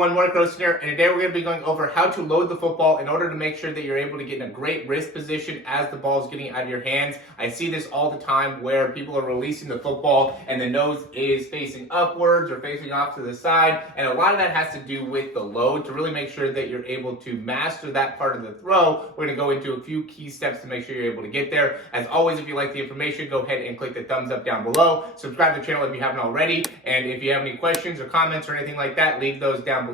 everyone, Morey Croson here, and today we're going to be going over how to load the football in order to make sure that you're able to get in a great wrist position as the ball is getting out of your hands. I see this all the time where people are releasing the football and the nose is facing upwards or facing off to the side, and a lot of that has to do with the load. To really make sure that you're able to master that part of the throw, we're going to go into a few key steps to make sure you're able to get there. As always, if you like the information, go ahead and click the thumbs up down below. Subscribe to the channel if you haven't already, and if you have any questions or comments or anything like that, leave those down below.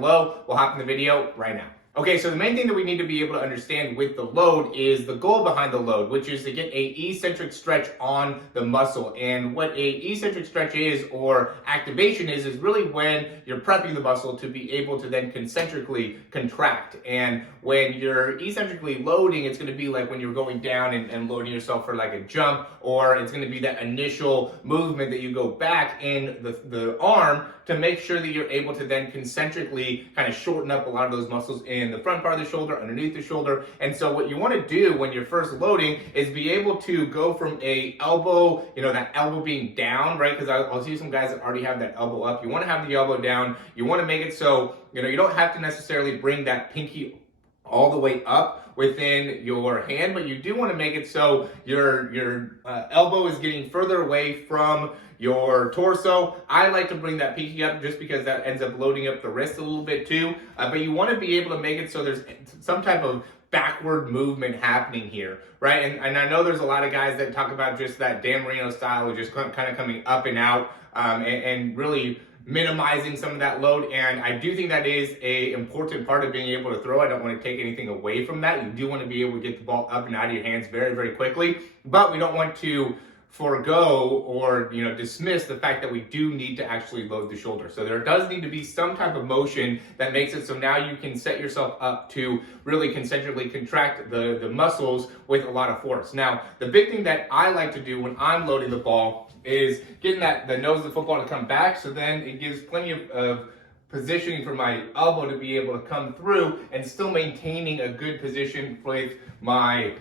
We'll hop in the video right now. Okay, so the main thing that we need to be able to understand with the load is the goal behind the load, which is to get a eccentric stretch on the muscle. And what a eccentric stretch is, or activation is really when you're prepping the muscle to be able to then concentrically contract. And when you're eccentrically loading, it's going to be like when you're going down and loading yourself for like a jump, or it's going to be that initial movement that you go back in the arm to make sure that you're able to then concentrically kind of shorten up a lot of those muscles in the front part of the shoulder, underneath the shoulder. And so what you want to do when you're first loading is be able to go from a elbow, that elbow being down, right? Because I'll see some guys that already have that elbow up. You want to have the elbow down. You want to make it so, you don't have to necessarily bring that pinky all the way up within your hand, but you do want to make it so your elbow is getting further away from your torso. I like to bring that pinky up just because that ends up loading up the wrist a little bit too, but you want to be able to make it so there's some type of backward movement happening here, right? And I know there's a lot of guys that talk about just that Dan Marino style of just kind of coming up and out and really minimizing some of that load, and I do think that is a important part of being able to throw. I don't want to take anything away from that. You do want to be able to get the ball up and out of your hands very, very quickly, but we don't want to forego or dismiss the fact that we do need to actually load the shoulder. So there does need to be some type of motion that makes it so now you can set yourself up to really concentrically contract the muscles with a lot of force. Now, the big thing that I like to do when I'm loading the ball is getting the nose of the football to come back, so then it gives plenty of positioning for my elbow to be able to come through and still maintaining a good position with my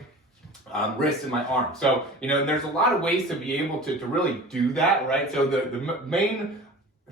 wrist and my arm. So, there's a lot of ways to be able to really do that, right? So the main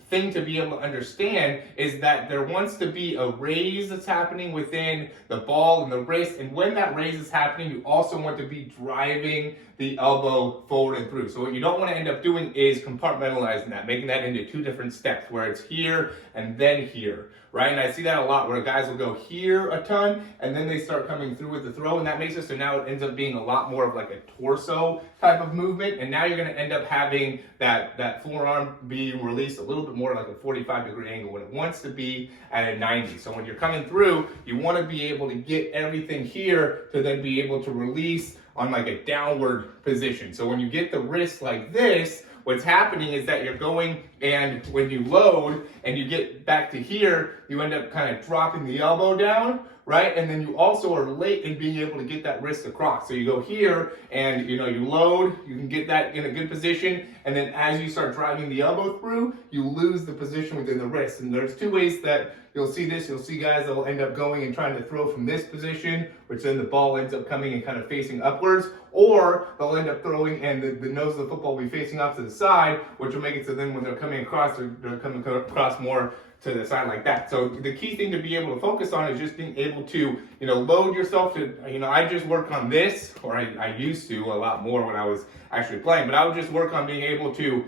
thing to be able to understand is that there wants to be a raise that's happening within the ball and the wrist, and when that raise is happening, you also want to be driving the elbow forward and through. So what you don't want to end up doing is compartmentalizing that, making that into two different steps where it's here and then here, right? And I see that a lot where guys will go here a ton and then they start coming through with the throw, and that makes it so now it ends up being a lot more of like a torso type of movement, and now you're going to end up having that forearm being released a little bit more like a 45-degree angle when it wants to be at a 90. So when you're coming through, you want to be able to get everything here to then be able to release on like a downward position. So when you get the wrist like this, what's happening is that you're going, and when you load and you get back to here, you end up kind of dropping the elbow down, right? And then you also are late in being able to get that wrist across. So you go here and you load, you can get that in a good position, and then as you start driving the elbow through, you lose the position within the wrist. And there's two ways that you'll see this. You'll see guys that will end up going and trying to throw from this position, which then the ball ends up coming and kind of facing upwards, or they'll end up throwing and the nose of the football will be facing off to the side, which will make it so then when they're coming across, they're coming across more to the side like that. So the key thing to be able to focus on is just being able to, load yourself to, I just work on this, or I used to a lot more when I was actually playing, but I would just work on being able to,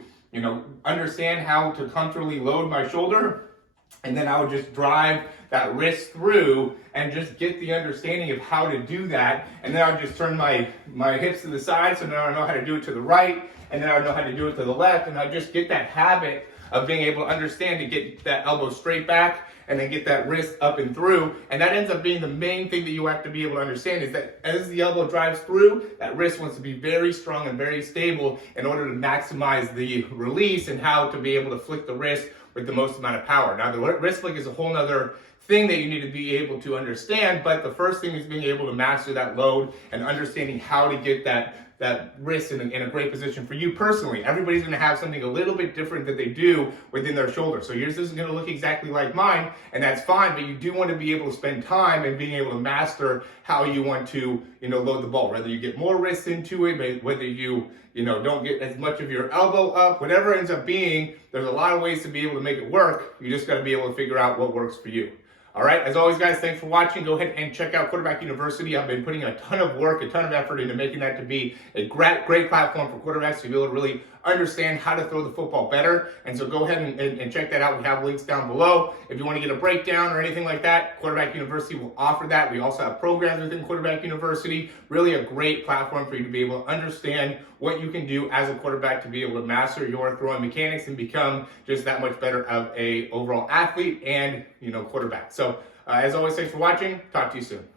understand how to comfortably load my shoulder, and then I would just drive that wrist through and just get the understanding of how to do that. And then I would just turn my hips to the side, so now I know how to do it to the right, and then I know how to do it to the left, and I just get that habit of being able to understand to get that elbow straight back and then get that wrist up and through. And that ends up being the main thing that you have to be able to understand, is that as the elbow drives through, that wrist wants to be very strong and very stable in order to maximize the release and how to be able to flick the wrist with the most amount of power. Now, the wrist flick is a whole nother thing that you need to be able to understand, but the first thing is being able to master that load and understanding how to get that that wrist in a great position for you personally. Everybody's going to have something a little bit different that they do within their shoulder. So yours isn't going to look exactly like mine, and that's fine, but you do want to be able to spend time and being able to master how you want to, load the ball. Whether you get more wrist into it, whether you don't get as much of your elbow up, whatever it ends up being, there's a lot of ways to be able to make it work. You just got to be able to figure out what works for you. All right, as always, guys, thanks for watching. Go ahead and check out Quarterback University. I've been putting a ton of work, a ton of effort into making that to be a great platform for quarterbacks to be able to really understand how to throw the football better. And so go ahead and check that out. We have links down below. If you want to get a breakdown or anything like that, Quarterback University will offer that. We also have programs within Quarterback University. Really a great platform for you to be able to understand what you can do as a quarterback to be able to master your throwing mechanics and become just that much better of a overall athlete and quarterback. So as always, thanks for watching. Talk to you soon.